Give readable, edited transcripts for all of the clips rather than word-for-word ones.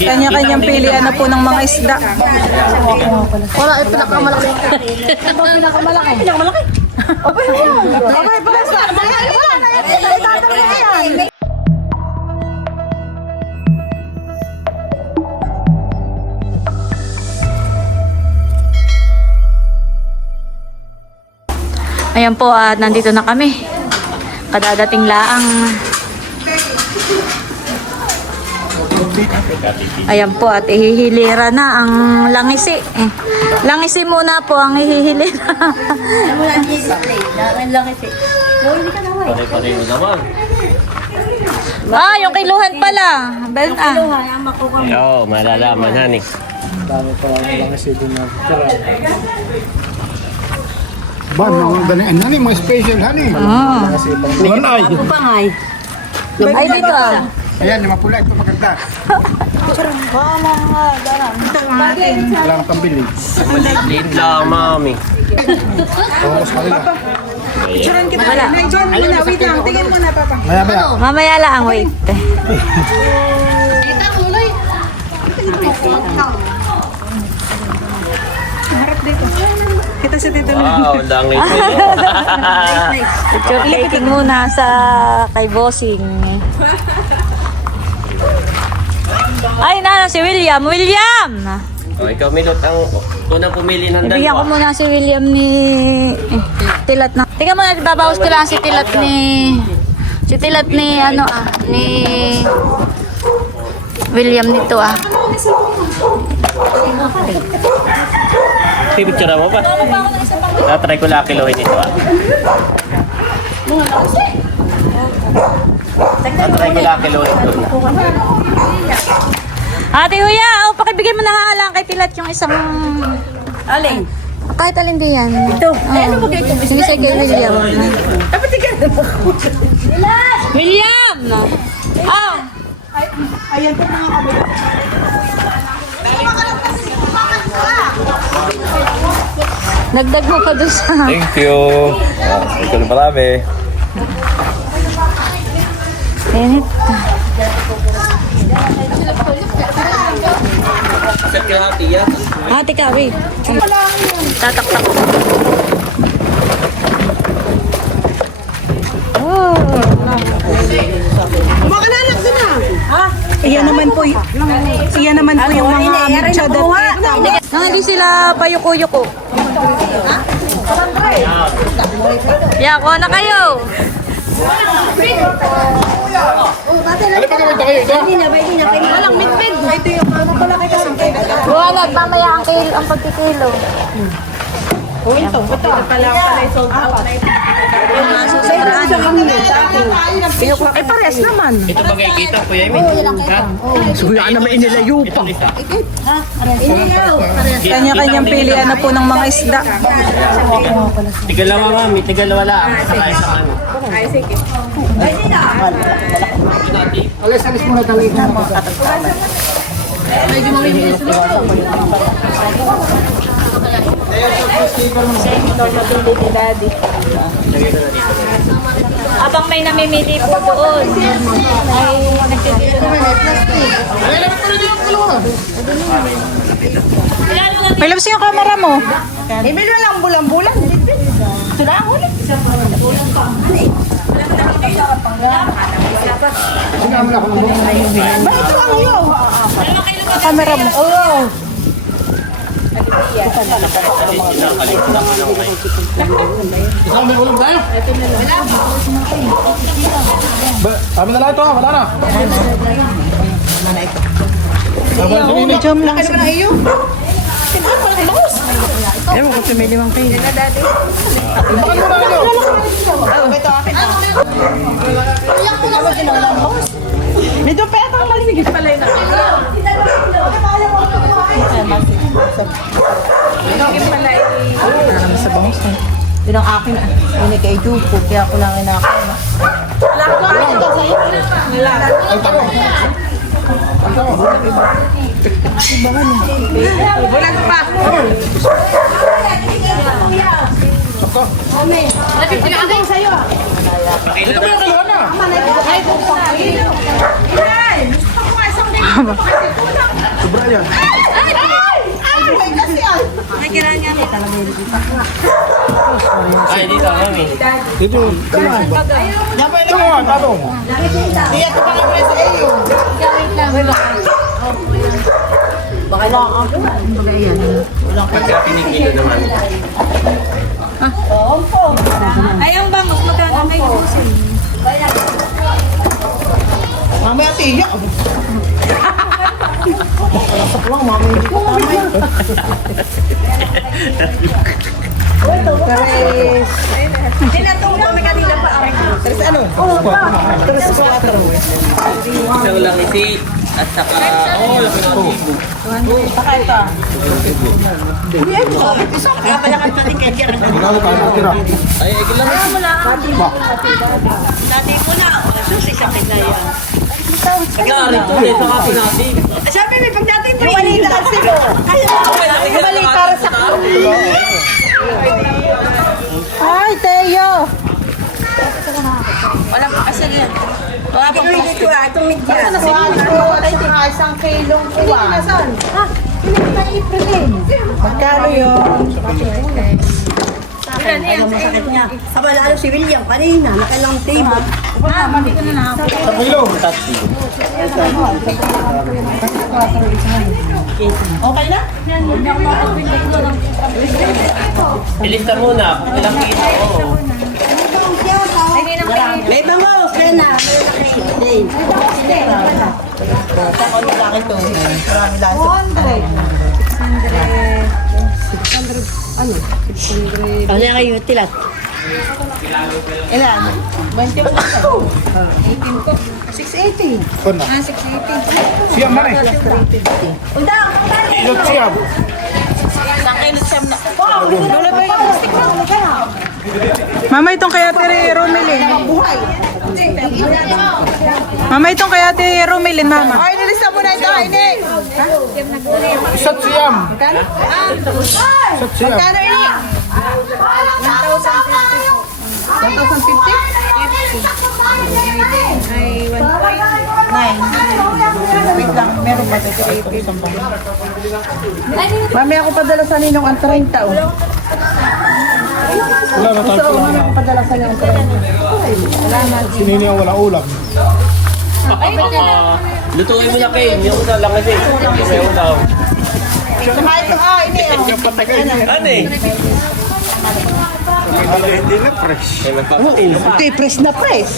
Kanya-kanyang pilihan na po ng mga isda. Wala, ay pinakamalaki. Ito pinakamalaki. Pinakamalaki. Okay, pala sa. Wala na yan. Itatawin na yan. Ayan po, at nandito na kami. Kadadating laang. Ayan po, at ihihilira na ang langisi. Langisi muna po ang ihihilira. Pare-pareho naman. Ah, yung kiluhan pala. Ben, Oo, malalaman, honey. Dami pa lang kasi din na tira. Ba, mga ganyan, honey, mga special, honey. Kasi pang ay. Pangay. Ay, dito ah. Ayan, yung mapula, ito maganda. Wala kang pambili. Maliit lang, mami. Oo, sa kanila. Picturean kita. John, muna. Wait lang. Tingin mo na, Papa. Maya, maya. Mamaya lang, wait. Harap dito. Kita si Tito na. Wow, langit ko. Picture taking muna sa kay Bossing. Ay, na si William. William! Oh, ikaw, Milot, ang unang pumili ng Ibigyan ko dalawa. muna si William ni Tilat na. Tingnan mo na, babawas ko lang si Tilat ni ano ni William nito ah. Pipicture mo ba? Tatry ko lang kilohin ito ah. Tatry ko lang kilohin ito. Ate Huya, pakibigay mo na halang kay Tilat yung isang Aling. kahit alin din yan. Ito. Ano mo kay Sige kay William. Dapat ikaw. William! Ah! Ayan po mga kabila. Nagdag mo pa doon sa... Thank you. Ito na marami. Init. Saan ka hati yan? Ate ka, wait. Tataktak. Oh. Makalanak din na. Iyan naman po yung mga machada. Nandun sila payuko-yuko. Ya, kuha na kayo. Ano pa gawin tayo ito? Walang midbid. Ito yung ano pala kay kasangkay. Kuha na, mamaya ang pagkikilo. Ito pala yung sold out na ito. Ay, pares naman. Ito ba kayo kita, Kuya Emi? Suya naman inilayo pa. Kanya-kanyang pilihan na po ng mga isda. Tigalawa mami, tigalawa lang. Saka isang ano. Alis muna tayo ito. Abang may namimili po doon. Ay, nagtitilo na. May labas yung camera mo. Emil mo lang bulang-bulang. Ito na ako ulit. Sinama ako ng buong. Ba ito ang iyo? Camera mo. Oo. Isang may ulam tayo. Kami na lang ito, wala na. Jam lang. Ano na iyo? Ewan ko tumili mang kayo. Bakit mo na ano? Medyo petang maligid pala yun. Parang sa bangus na. Yun ang akin. Yun kay Jupo. Kaya ako lang inakain. Bulag pa. Ito ba yung kalona? Sobra yan. Ay, dito, mami. Dito. Ito nga, tatong. Di ito pa naman sa iyo. Pagka pinigilo naman. Ay, ang bangus, magkano kay Busin? Mamaya tiyak. Masak lang, mami. Hindi ko tamay. Tres. Tinatong kami kanina pa. Tres ano? Tres 4. Isang lang isi. At saka, laki na tibo. Saka ito. Hindi ay mo. Isa kaya pala ka natin kaya kaya. Ikaw ka natira. Ay, lang. Dati ko na. Susi sa kinaya. Pagkaarin to, eh, saka pinati. Sabi may pagdating mo. Balita kasi mo. Balita sa Ay, Teo! Walang kasi yan. Mga pagpapit ko itong media. Isang kilong kuwa. Magkano yun? Ayaw masakit niya. Sabay lalo si William kanina. Nakalang table. Sa kilo. Okay na? Ilista muna, kung ilang kilo. Oo. May bangos. Kaya na. May Saan ko nilaki ito? Marami lahat. Ano yung kayo tilat? Ilan? 20 po. 18 po. 680. Kuna. Siyam man eh. Undang! Ilot siyam. Isang kilo siyam na. Wow! Lola ba yung plastic na? Mama, itong kaya Ate Romelin. Buhay! Mama, itong kaya Ate Romelin, Mama. Ay, nilista mo na ito, Aine! Isa't siyam. Isa't siyam. Magkano ini? 1,050? Wait lang, meron ba ito? Mami, ako padala sa ninong ang 30. Wala na tayo. Mami, ako padala sa ninong ang 30. Sinini ang wala ulam. Lutuin mo niya, Ken. Yung una lang kasi. May ulam. Saka ito, ini. Ano eh? Hindi na fresh. Ay, magpapatil. Okay, press na press.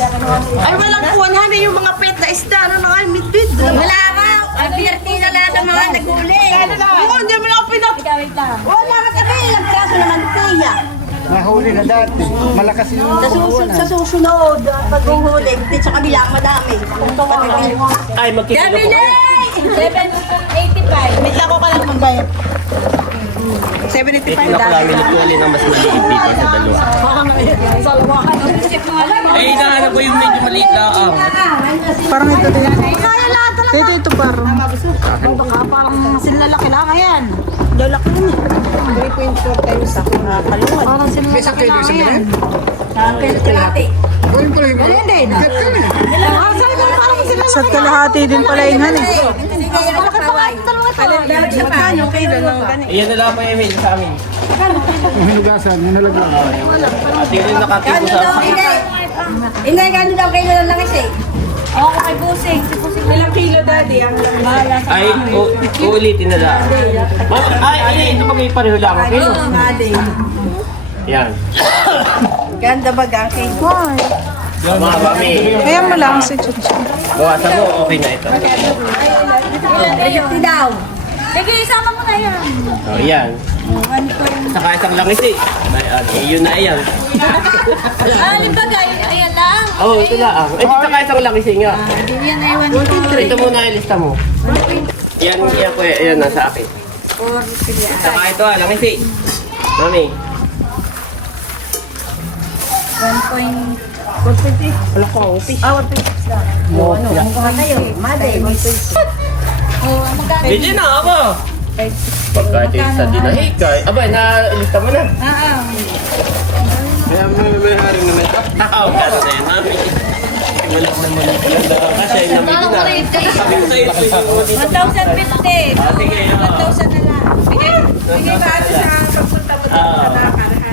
Ay, walang kuwanan na yung mga pet na isda. Ano na nga, midbid. Wala ka. Ay, BRT na lahat ang mga naguli. Oo, hindi mo na ako pinap... Wala ka tabi. Ilang kaso naman tiya. Nahuli na dati. Malakas yung Sa susunod, pag uhuli, sa kabila, madami. Ay, magkikilo po Dabili! kayo. 785. May lako ka lang magbayad. 75 Ito na namin lutuin ng mas maliit dito sa dalawa. Eh, hinahanap ko yung medyo maliit lang. Parang ito din. Ito parang. Parang sinlalaki lang yan. Lalaki yun eh. 3.4 times ako nakakaluwad. Parang sinlalaki lang yan. Kunin ko lang yung Hindi, Kat ka na. Sa kalahati din pala yung han eh. Magkano kayo ng ganito? Iyan na lang po yung email sa amin. Yung hinugasan, yung nalagyan. At yun yung nakatipo sa akin. Hindi, gano'n daw kayo ng langis eh. Oo, kay Busing. Si Busing. Ilang kilo daddy ang langis? Ay, uulitin na lang. Ay, ito pag may pareho lang. Okay? Yan. Ganda baga ang kayo. Mga mami. Kaya mo lang si Chuchu. Bawasan mo, okay na ito. Ayun daw. Sige, isama mo na yan. O, yan. Saka isang langis eh. Ay, yun na yan. Limbagay. Ayan lang. Oo, ito lang. Eh, saka isang langis eh nga. Yan ay 1. Ito muna yung lista mo. Yan po, yan nasa akin. Saka ito langis eh. Mami. 1.450. Wala ko, office. 1.50 lang. Ano, mukha kayo. Made. Hindi na ako. Pagkatin sa dinahikay. Aba, nalista mo na. Kaya may haring naman. Oo, gano'n na yan, mami. Kasi ay nabili na. Sabi ko sa'yo, 1,050. Ah, sige. 1,000 na lang. Bigay ba ito sa pagpunta mo doon sa Dakar, ha?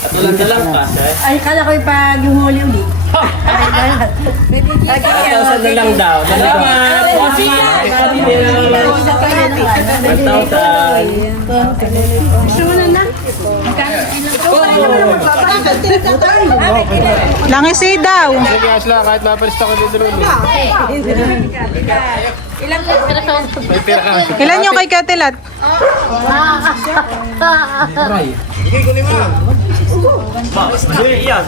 At ulan pa, sir. Ay, kala ko pag yung huli uli. 1,000 na lang daw. Salamat. 1,000. Gusto mo na na? Langisi daw. Sige, Asla, kahit mapalista ko dito rin. Ilan yung kay Katilat? Yan.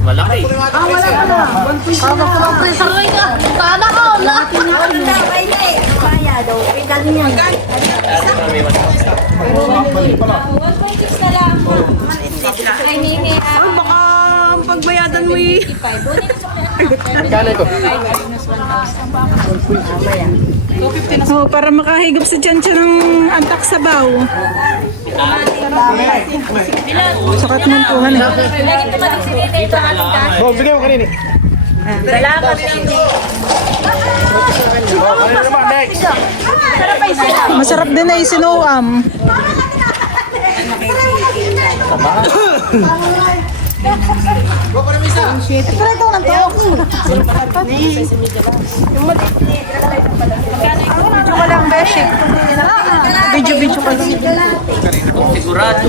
Malaki. Baka pagbayadan mo eh. Kano ito? Oh, para makahigop sa tiyan siya ng antak sabaw. Sakat ng tuhan eh. Oh, bigay mo kanini. Salamat. Kanina naman, next. Masarap din na isinuam. Video ka lang, Beshi. Video ka lang. Sigurado.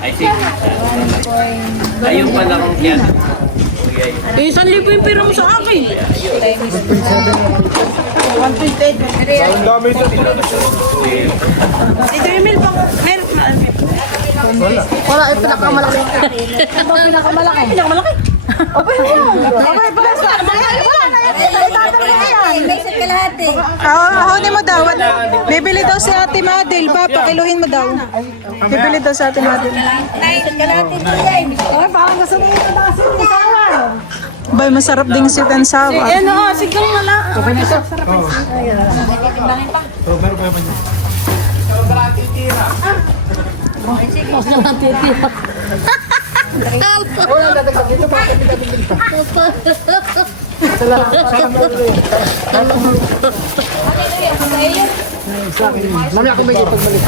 I think. Ayun pa lang yan. Eh, 1,000 yung pera mo sa akin. Ang dami ito. Ito yung milk pa. Meron pa. Wala, yung pinakamalaki. Pinakamalaki? Okay, pala sa wala na yan. May isa kalahati. Ahonin mo daw. Bibili daw si Ate Madel. Papakiluhin mo daw. Bibili daw si Ate Madel. Isa kalahati po yan. Ay, parang gusto mo yung sawan. Bay, masarap din si Tansawa. Ano, sigang na lang. Meron kayo pa niya. Mamaya ako may pagbalik.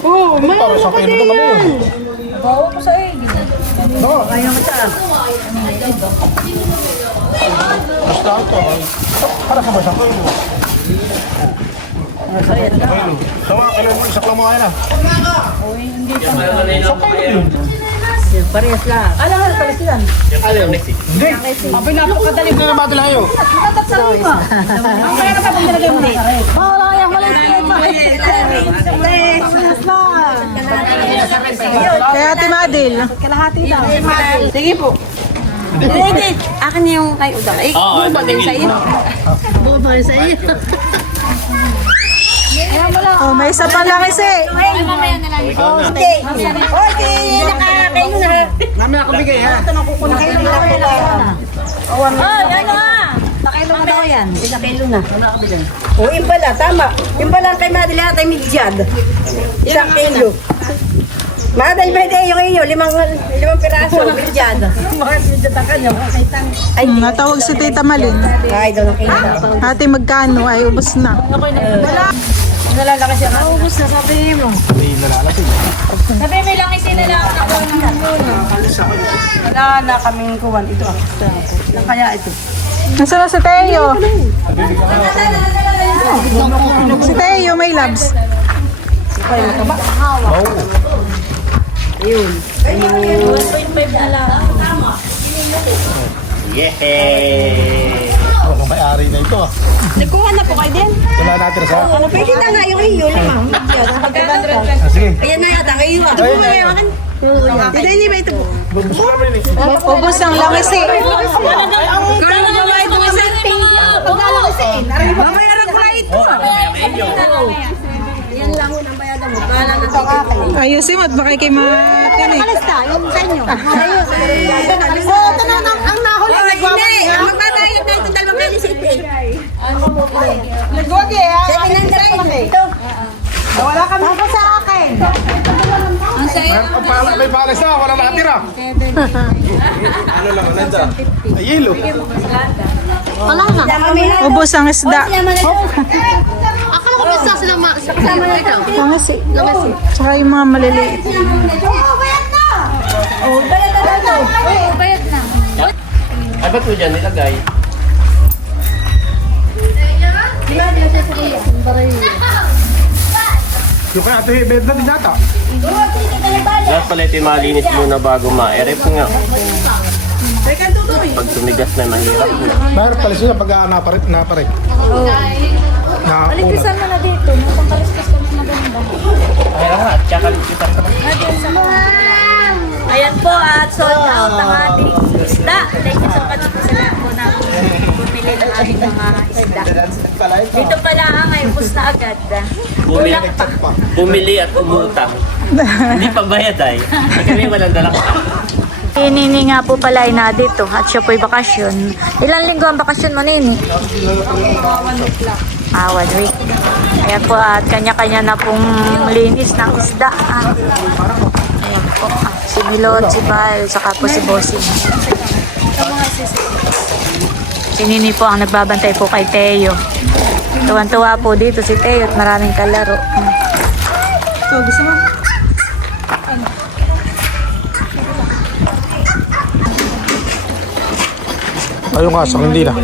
Oo, may Para sa akin naman yun. bawa ko sa iyo. Basta ito. Para sa basa ko yun. Sama, kailan mo isa lang mga yan ah. Parehas lang. Ano nga, pares yan? Hindi. Abay, napakadali. Hindi na battle kayo. Ang kaya na pa pag nilagay mo dito. Wala kaya, wala kaya Ate Madel. Kalahati daw. Sige po. Hindi, akin yung kay Udang. Eh, Oo, bumaba din sa iyo. Bumaba din sa iyo. Oh, may isa pa lang kasi. Hindi. Oh, di nakakayo na. Namin ako bigay ha. Oh, ano nga? Pakilo mo daw yan. Isang kilo na. Oh, yung pala, tama. Yung pala kay Madel at ay midyad. Isang kilo. Madel, pwede yung iyo. Limang piraso. Midyad. Mga midyad ang kanya. Ay, Natawag si Tita Malin. ay, doon ang kilo. Ate, magkano? Ay, ubos na. Nalalaki siya. Naubos na, sabi mo. May nalalasig. Sabi may lang isina lang ako. Wala na kaming kuwan. Ito ah. Kaya ito. Nasaan na si Teo? Si Teo, may labs. Yehey! Walang may-ari na ito ah. Nagkuha na po kayo din. Wala natin sa. Pwede na nga yung iyo. Limang. Sige. Ayan na yata ang iyo. Ito po ngayon akin. Dito hindi ba ito po? Bubus ko namin eh. Ubos ang langis eh. Kaya na ba ito isang mamaya na pala ito. Yan lang unang bayadan mo. Bahala na sa akin. Ayusin mo at baka kay Matin eh. Alis ta, yung sa inyo. Oo, ito na ang nahuli na Hindi, ang magbabayad na ito 2,000 eh. Nagwag eh, ha? 700 ito. Wala kami. Ako sa akin. May balas na, wala nakatira. Ano lang, nanda? Ay, yelo. Wala na. Ubos ang isda. Akala ko basta sila kasama na ito. Pangasi. Tsaka yung mga maliliit. Oo, bayad na. Oo, bayad na daw. Oo, bayad na. Ay, ba't mo dyan nilagay? Yung kaya ito, bed na din yata. Dapat pala ito yung malinis muna bago ma-erep nga. Pag tumigas na, mahirap na. Mahirap pala siya pag naparit. Nauna. Palikisan mo na dito. Mukhang kaliskas ka na maganda. Ay, nga, tsaka kita ka na. Ayan po at sold out ang ating isda. Thank you so much po sa lahat po na bumili ng ating mga isda. Dito pala ay ubos na agad. Bumili at umutang. Hindi pa bayad ay. Kasi walang dalak. Nini nga po pala ay na dito at siya po'y bakasyon. Ilang linggo ang bakasyon mo, Nini? 1 week. Ayan po at kanya-kanya na pong linis ng isda. Ayan po. Si Milot, si Val, saka po si Bossing. Si Nini po ang nagbabantay po kay Teo. Tuwan-tuwa po dito si Teo at maraming kalaro. Ito, gusto mo? Ayun nga, sa hindi na.